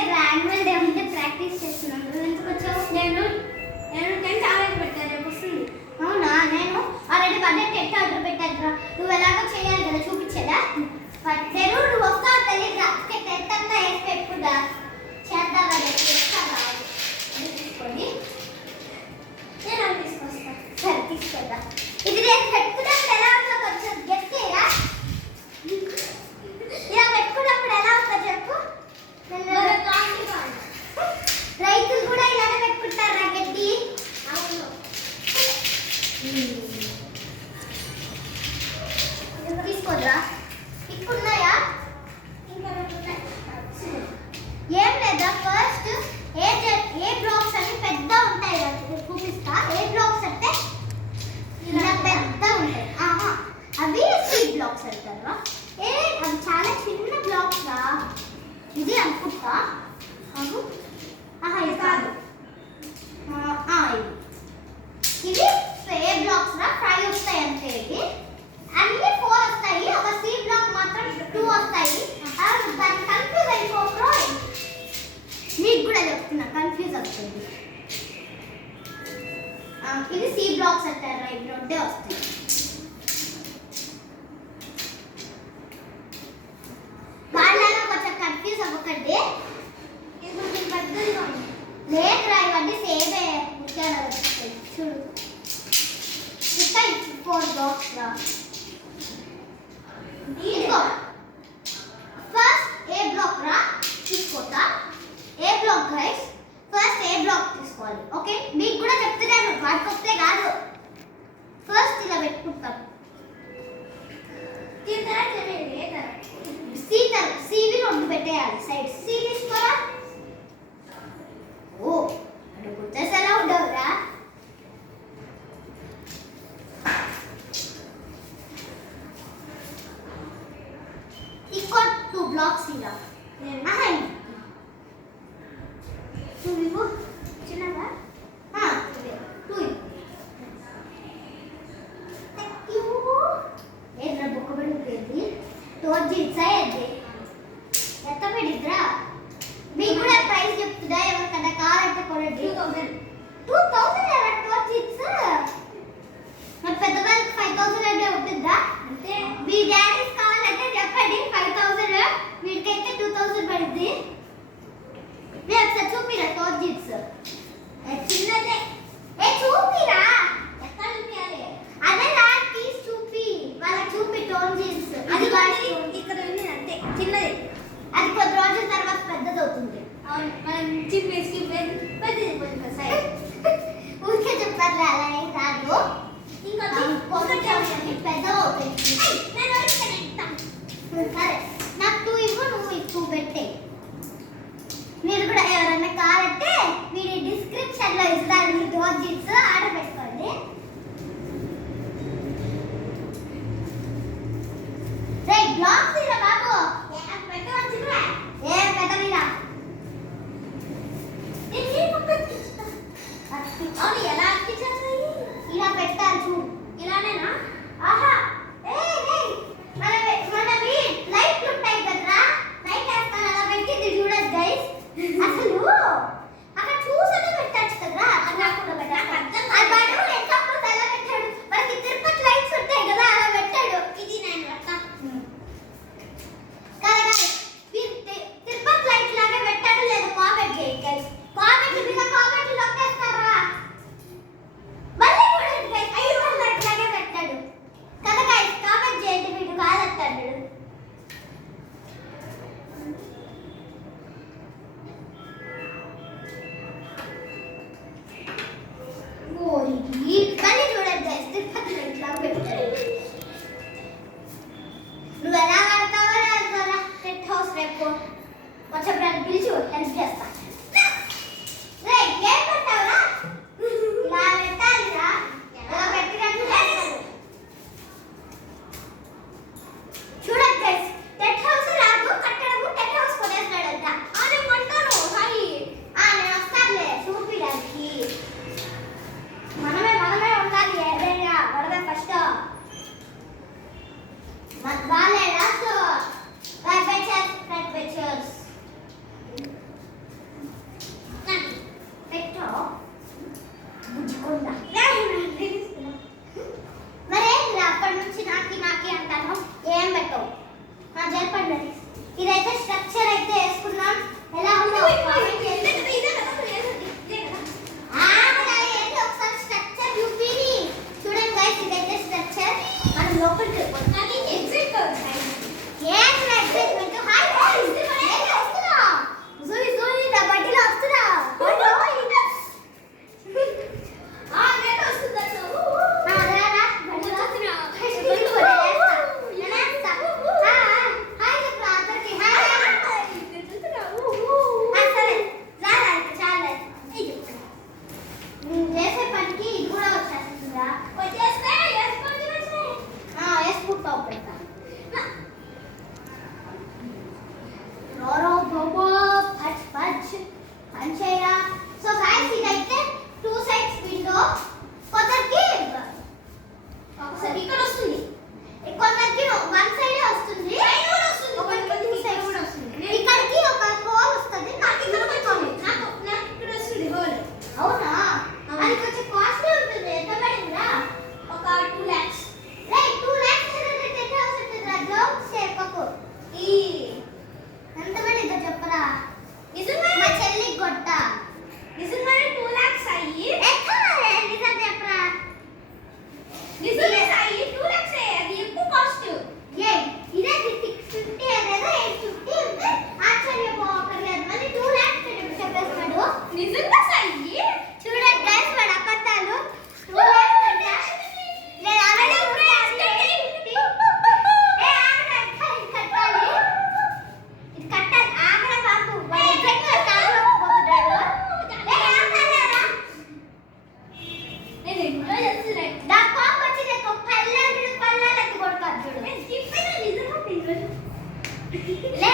లేదు, annual day ఉంటే practice చేస్తున్నాను. నువ్వు ఎందుకు వచ్చావు? నేను 10th ఆర్డర్ పెట్టాను, రేపు వస్తుంది. అవునా? నేను ఆల్రెడీ బడ్జెట్ ఎట్లా ఆర్డర్ పెట్టాను. నువ్వు ఎలాగో చేయాలి కదా, చూపించేదా? నేను నువ్వు వస్తావు తెలియదు. 10th అంతా వేసి పెట్టుకుందా చేద్దాం కదా, తీసుకొని నేను అవి తీసుకొస్తా. సరే తీసుకొద్దా. ఇది రేపు పెట్టుకున్నప్పుడు ఎలా ఉందో కొంచెం గెస్ట్ చేయరా? ఇలా పెట్టుకున్నప్పుడు ఎలా ఉందో చెప్పు. రైతులు కూడా ఇలానే పెట్టుకుంటారా గడ్డి? అవును. తీసుకోద్రా. ఇప్పుడున్నాయా? ఇంకా ఏం లేదా? ఫస్ట్ ఏ బ్లాక్స్ అని పెద్ద ఉంటాయి కదా, చూపిస్తా. ఏ బ్లాక్స్ అంటే ఇలా పెద్ద ఉంటాయి. అవి సి బ్లాక్స్ అంటారా? అవి చాలా చిన్న బ్లాక్స్ రా. ఇది అనుకుంటా. ఇది కాదు. ఇవి ఏ బ్లాక్స్ రా? 5 వస్తాయి అంతే. ఇవి అన్ని 4 వస్తాయి. ఒక సి బ్లాక్ మాత్రం 2 వస్తాయి. దాన్ని కన్ఫ్యూజ్ అయిపోకో. నీకు కూడా చెప్తున్నా, కన్ఫ్యూజ్ అవుతుంది. ఇది సి బ్లాక్స్ అంటారా? ఇవి 2 వస్తాయి. వాళ్ళలో కొంచెం కన్ఫ్యూజ్ అవ్వకండి. ఇది కొంచెం పెద్దదిగా ఉంది. లేదురా, ఇవన్నీ సేమే. ముఖ్యంగా చూడు, ఇంకా 4 బ్లాక్స్ రా. ఇదిగో ఫస్ట్ ఏ బ్లాక్ రా, తీసుకోతా. ఏ బ్లాక్ గైస్, ఫస్ట్ ఏ బ్లాక్ తీసుకోవాలి. ఓకే, మీకు కూడా చెప్తున్నాను, వాటికి వస్తే కాదు. ఫస్ట్ ఇలా పెట్టుకుంటాం. సివి 2 పెట్టేయాలి. సైడ్ సి తీసుకోరా. ఓ అంటే గుర్తేసి ఎలా ఉండవురా? ఇంకో 2 బ్లాక్స్ ఇలా. నువ్వు చిన్నగా 2 ఏద్రా బొక్క పడిపోయింది. తోచి ఇచ్చాయి ఎంత పడిద్రా? మీకు కూడా ప్రైస్ చెప్తుందా? ఎవరికన్నా కావాలంటే కొనండి. 2000 ఎలా తోచి ఇచ్చా? మరి పెద్దవాళ్ళకి 5000 అంటే ఉంటుందా? అంటే మీ డాడీస్ కావాలంటే చెప్పండి. 5000 వీడికైతే 2000 పడుద్ది. నేను ఒకసారి చూపిరా తోచి ఇచ్చా. చిన్నదే. చూపిరా. ఎక్కడ చూపించాలి? అదే తీసి చూపి, వాళ్ళకి చూపి. టోన్ జీన్స్ అది ఇక్కడ ఉంది అంతే, చిన్నది. అది కొద్ది రోజుల తర్వాత పెద్దది అవుతుంది. అవును, మనం చిప్పేసి పెద్దది కొంచెం సైడ్. ఊరికే చెప్పారు అలా ఏం కాదు. ఇంకా పెద్ద అవుతుంది. సరే, నాకు 2 ఇవ్వు, నువ్వు 2 పెట్టే. మీరు కూడా ఎవరైనా కావాలంటే వీడి డిస్క్రిప్షన్ లో ఇస్తాను. మీ డోర్ జీన్స్ ఆర్డర్ పెట్టుకోండి. బ్లాక్స్ ఇలా బాబు పెట్టవచ్చురా. ఏం పెట్టవిరా. ఎలా అతికించాలి? ఇలా పెట్టాలి చూడు. ఇలానేనా? ఆహా, మనవి లైట్లు ఉంటాయి కదరా, లైట్ వేస్తాను అలా పెట్టింది చూడదు గైస్. అసలు అక్కడ చూసనే పెట్టచ్చు కదరా. అలా కూడా పెట్టాలి. ఎంతప్పుడు ఎలా పెట్టాడు? మనకి తిరుపతి లైట్స్ ఉంటాయి కదా, అలా పెట్టాడు. ఇది నేను పెడతా కదా. తిరుపతి లైట్ లాగా పెట్టాడు లేదా కామెంట్ చేయండి గైస్. కామెంట్ మీద కామెంట్ నొక్కేస్తారా? మళ్ళీ కూడా గైస్ 5 లైట్ లాగా పెట్టాడు కదా గైస్. కామెంట్ చేయండి, వీడు కాదంటాడు. మళ్ళీ చూడండి గైస్, తిరుపతి లైట్ లాగా పెట్టాడు. నువ్వు ఎలా ఆడతావో ఆడతారా? టెంట్ హౌస్ రేపు కొంచెం నన్ను పిలిచి హెల్ప్ చేస్తా. ఏం పెట్టావురా? ఇలా పెట్టాలిరా. ఎలా పెట్టినట్టు చేస్తాను చూడండి గైస్. టెంట్ హౌస్ రాదు కట్టడము, టెంట్ హౌస్ కొనేస్తాడంట. నేను కొంటాను. నేను వస్తానులే చూపించడానికి. మనమే ఉండాలి. ఏదైనా మనమే ఫస్ట్. వాళ్ళే లాస్ట్. లే